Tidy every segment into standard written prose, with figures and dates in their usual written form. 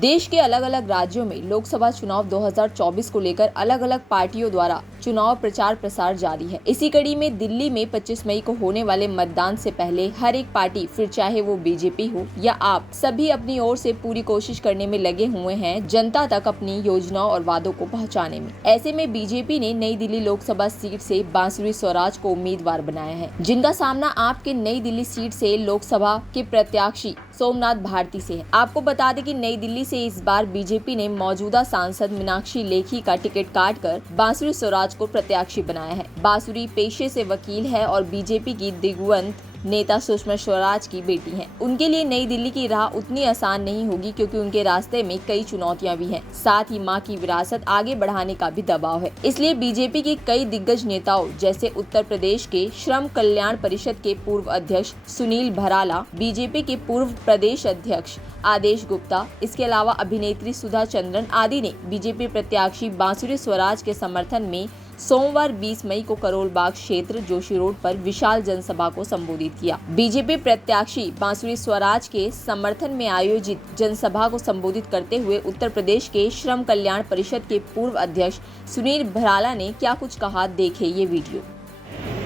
देश के अलग अलग राज्यों में लोकसभा चुनाव 2024 को लेकर अलग अलग पार्टियों द्वारा चुनाव प्रचार प्रसार जारी है। इसी कड़ी में दिल्ली में 25 मई को होने वाले मतदान से पहले हर एक पार्टी, फिर चाहे वो बीजेपी हो या आप, सभी अपनी ओर से पूरी कोशिश करने में लगे हुए हैं जनता तक अपनी योजनाओं और वादों को पहुंचाने में। ऐसे में बीजेपी ने नई दिल्ली लोकसभा सीट से बांसुरी स्वराज को उम्मीदवार बनाया है, जिनका सामना आपके नई दिल्ली सीट से लोकसभा के प्रत्याशी सोमनाथ भारती से है। आपको बता दें कि नई दिल्ली से इस बार बीजेपी ने मौजूदा सांसद मीनाक्षी लेखी का टिकट काटकर बांसुरी स्वराज को प्रत्याशी बनाया है। बांसुरी पेशे से वकील है और बीजेपी की दिग्गज नेता सुषमा स्वराज की बेटी हैं। उनके लिए नई दिल्ली की राह उतनी आसान नहीं होगी, क्योंकि उनके रास्ते में कई चुनौतियां भी हैं। साथ ही मां की विरासत आगे बढ़ाने का भी दबाव है। इसलिए बीजेपी के कई दिग्गज नेताओं जैसे उत्तर प्रदेश के श्रम कल्याण परिषद के पूर्व अध्यक्ष सुनील भराला, बीजेपी के पूर्व प्रदेश अध्यक्ष आदेश गुप्ता, इसके अलावा अभिनेत्री सुधा चंद्रन आदि ने बीजेपी प्रत्याशी बांसुरी स्वराज के समर्थन में सोमवार 20 मई को करोल बाग क्षेत्र जोशी रोड पर विशाल जनसभा को संबोधित किया। बीजेपी प्रत्याशी बांसुरी स्वराज के समर्थन में आयोजित जनसभा को संबोधित करते हुए उत्तर प्रदेश के श्रम कल्याण परिषद के पूर्व अध्यक्ष सुनील भराला ने क्या कुछ कहा, देखे ये वीडियो।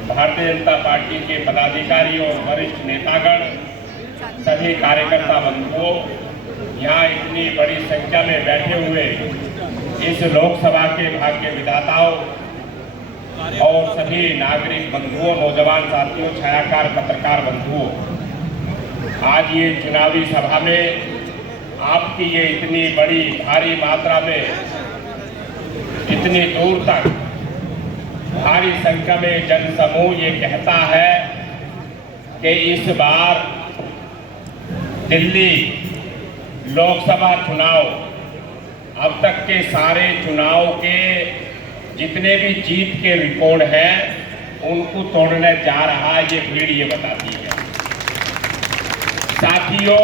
भारतीय जनता पार्टी के पदाधिकारी और वरिष्ठ नेतागण, सभी कार्यकर्ता बंधुओं, यहाँ इतनी बड़ी संख्या में बैठे हुए इस लोकसभा के भाग्य विधाताओं और सभी नागरिक बंधुओं, नौजवान साथियों, छायाकार पत्रकार बंधुओं, आज ये चुनावी सभा में आपकी ये इतनी बड़ी भारी मात्रा में इतनी दूर तक भारी संख्या में जनसमूह ये कहता है कि इस बार दिल्ली लोकसभा चुनाव अब तक के सारे चुनाव के जितने भी जीत के रिकॉर्ड हैं उनको तोड़ने जा रहा है, ये भीड़ ये बताती है। साथियों,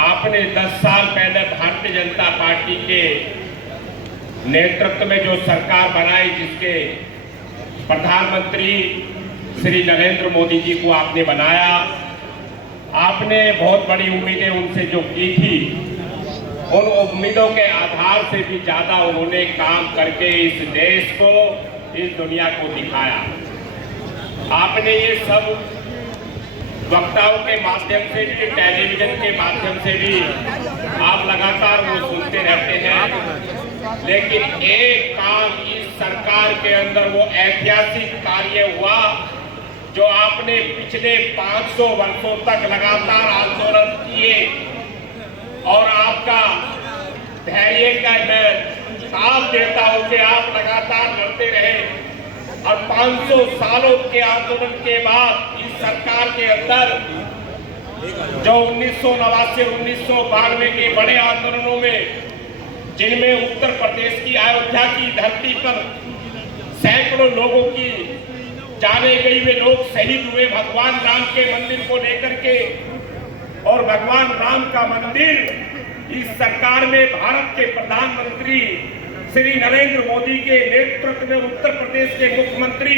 आपने 10 साल पहले भारतीय जनता पार्टी के नेतृत्व में जो सरकार बनाई, जिसके प्रधानमंत्री श्री नरेंद्र मोदी जी को आपने बनाया, आपने बहुत बड़ी उम्मीदें उनसे जो की थी, उन उम्मीदों के आधार से भी ज्यादा उन्होंने काम करके इस देश को, इस दुनिया को दिखाया। आपने ये सब वक्ताओं के माध्यम से भी, टेलीविजन के माध्यम से भी आप लगातार वो सुनते रहते हैं, लेकिन एक काम इस सरकार के अंदर वो ऐतिहासिक कार्य हुआ जो आपने पिछले 500 वर्षों तक लगातार आंदोलन किए और आपका धैर्य का मैं साथ देता हूं कि आप लगातार लड़ते रहे और 500 सालों के आंदोलन के बाद इस सरकार के अंदर जो 1989 1992 के बड़े आंदोलनों में, जिनमें उत्तर प्रदेश की अयोध्या की धरती पर सैकड़ों लोगों की जाने गई, वे लोग शहीद हुए भगवान राम के मंदिर को लेकर के, और भगवान राम का मंदिर इस सरकार में भारत के प्रधानमंत्री श्री नरेंद्र मोदी के नेतृत्व में उत्तर प्रदेश के मुख्यमंत्री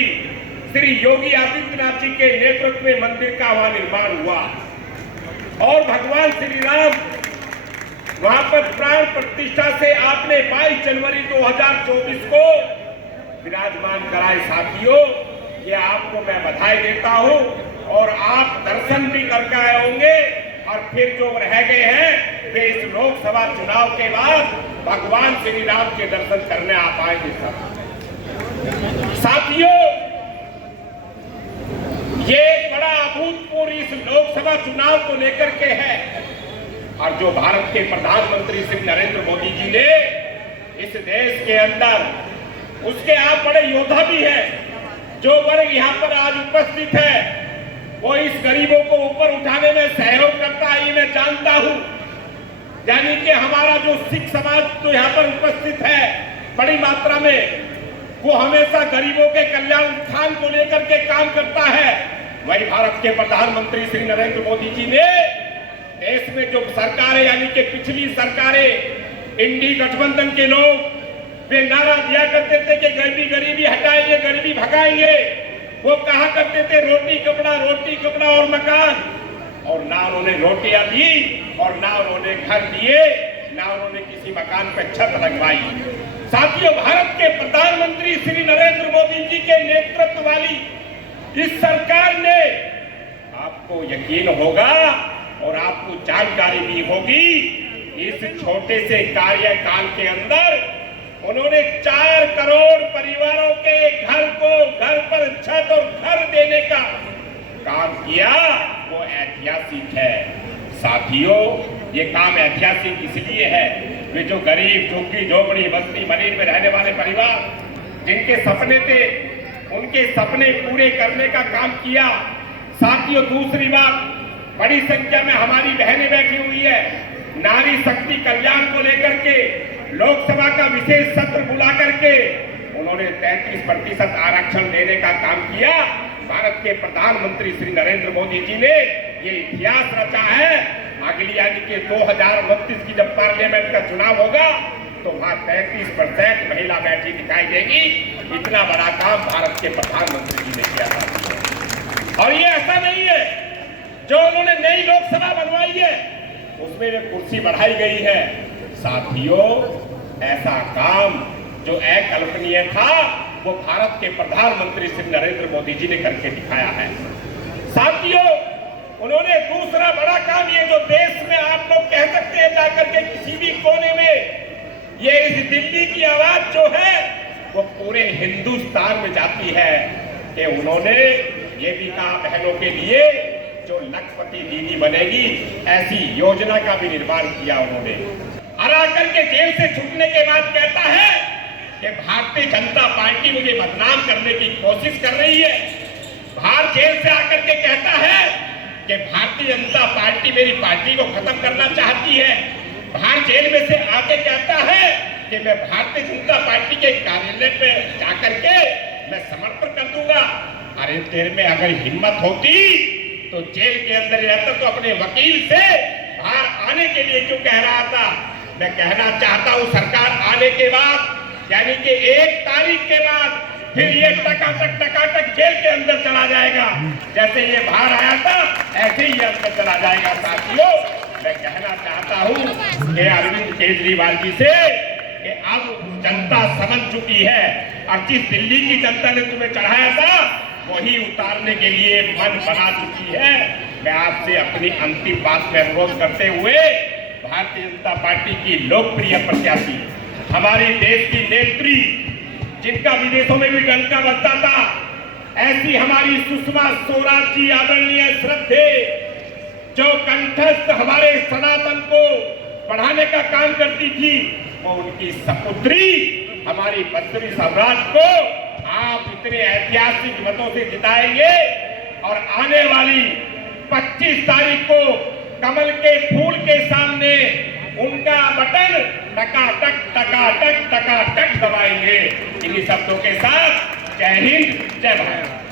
श्री योगी आदित्यनाथ जी के नेतृत्व में मंदिर का वहां निर्माण हुआ और भगवान श्री राम वहां पर प्राण प्रतिष्ठा से आपने 22 जनवरी 2024 को विराजमान कराए। साथियों, ये आपको मैं बधाई देता हूं और आप दर्शन भी करके आए होंगे और फिर जो रह गए हैं वे इस लोकसभा चुनाव के बाद भगवान श्री राम के दर्शन करने आ पाएंगे। साथियों, ये बड़ा अभूतपूर्व इस लोकसभा चुनाव को लेकर के है और जो भारत के प्रधानमंत्री श्री नरेंद्र मोदी जी ने इस देश के अंदर, उसके आप बड़े योद्धा भी हैं। जो वर्ग यहाँ पर आज उपस्थित है वो इस गरीबों को ऊपर उठाने में सहयोग करता है, ये मैं जानता हूं। यानी कि हमारा जो सिख समाज जो यहाँ पर उपस्थित है बड़ी मात्रा में, वो हमेशा गरीबों के कल्याण उत्थान को लेकर के काम करता है। वही भारत के प्रधानमंत्री श्री नरेंद्र मोदी जी ने देश में जो सरकारें, यानी कि पिछली सरकारें, इंडी गठबंधन के लोग वे नारा दिया करते थे कि गरीबी हटाएंगे, गरीबी भगाएंगे। वो कहा करते थे रोटी कपड़ा और मकान। और ना उन्होंने रोटियां दी और ना उन्होंने घर दिए, ना उन्होंने किसी मकान पर छत लगवाई। साथियों, भारत के प्रधानमंत्री श्री नरेंद्र मोदी जी के नेतृत्व वाली इस सरकार ने, आपको यकीन होगा और आपको जानकारी भी होगी, इस छोटे से कार्यकाल के अंदर उन्होंने 4 करोड़ परिवारों के घर पर छत और घर देने का काम किया। वो ऐतिहासिक है। साथियों, ये काम ऐतिहासिक इसलिए है, वे जो गरीब झुग्गी झोपड़ी बस्ती मनीर में रहने वाले परिवार जिनके सपने थे, उनके सपने पूरे करने का काम किया। साथियों, दूसरी बात, बड़ी संख्या में हमारी बहनें बैठी हुई है। नारी शक्ति कल्याण को लेकर के लोकसभा का विशेष सत्र बुला करके उन्होंने 33% आरक्षण देने का काम किया। भारत के प्रधानमंत्री श्री नरेंद्र मोदी जी ने ये इतिहास रचा है। अगली यानी कि 2029 की जब पार्लियामेंट का चुनाव होगा तो वहां 33% महिला बैठी दिखाई देगी। इतना बड़ा काम भारत के प्रधानमंत्री जी ने किया था। और ये ऐसा नहीं है जो उन्होंने नई लोकसभा बनवाई है उसमें वे कुर्सी बढ़ाई गई है। साथियों, ऐसा काम जो अकल्पनीय था वो भारत के प्रधानमंत्री श्री नरेंद्र मोदी जी ने करके दिखाया है। साथियों, उन्होंने दूसरा बड़ा काम, ये जो देश में आप लोग कह सकते हैं जाकर के किसी भी कोने में, ये इस दिल्ली की आवाज जो है वो पूरे हिंदुस्तान में जाती है कि उन्होंने ये भी कहा बहनों के लिए जो लखपति दीदी बनेगी, ऐसी योजना का भी निर्माण किया उन्होंने। और आकर के जेल से छूटने के बाद कहता है कि भारतीय जनता पार्टी मुझे बदनाम करने की कोशिश कर रही है। बाहर जेल से आकर के कहता है कि भारतीय जनता पार्टी मेरी पार्टी को खत्म करना चाहती है। बाहर जेल में से आके कहता है कि मैं भारतीय जनता पार्टी के कार्यालय पे जाकर के मैं समर्पण कर दूंगा। अरे तेरे में अगर हिम्मत होती तो जेल के अंदर रहता तो अपने वकील से बाहर आने के लिए क्यों कह रहा था। मैं कहना चाहता हूं, सरकार आने के बाद यानी कि 1 तारीख के बाद फिर ये टकाटक जेल के अंदर चला जाएगा। जैसे ये बाहर आया था ऐसे ही अंदर चला जाएगा। साथियों, मैं कहना चाहता हूं कि अरविंद केजरीवाल जी से कि अब जनता समझ चुकी है और जिस दिल्ली की जनता ने तुम्हें चढ़ाया था वही उतारने के लिए मन बना चुकी है। मैं आपसे अपनी अंतिम बात में अनुरोध करते हुए भारतीय जनता पार्टी की लोकप्रिय प्रत्याशी, हमारी देश की नेत्री, जिनका विदेशों में भी डंका बजता था, ऐसी हमारी सुषमा स्वराज जी, आदरणीय श्रद्धे, जो कंठस्थ हमारे सनातन को बढ़ाने का काम करती थी, वो उनकी सपुत्री हमारी बद्री साम्राज्य को आप इतने ऐतिहासिक मतों से जिताएंगे और आने वाली 25 तारीख को कमल के फूल के सामने उनका बटन टकाटक दबाएंगे। इन्हीं शब्दों के साथ जय हिंद, जय भारत।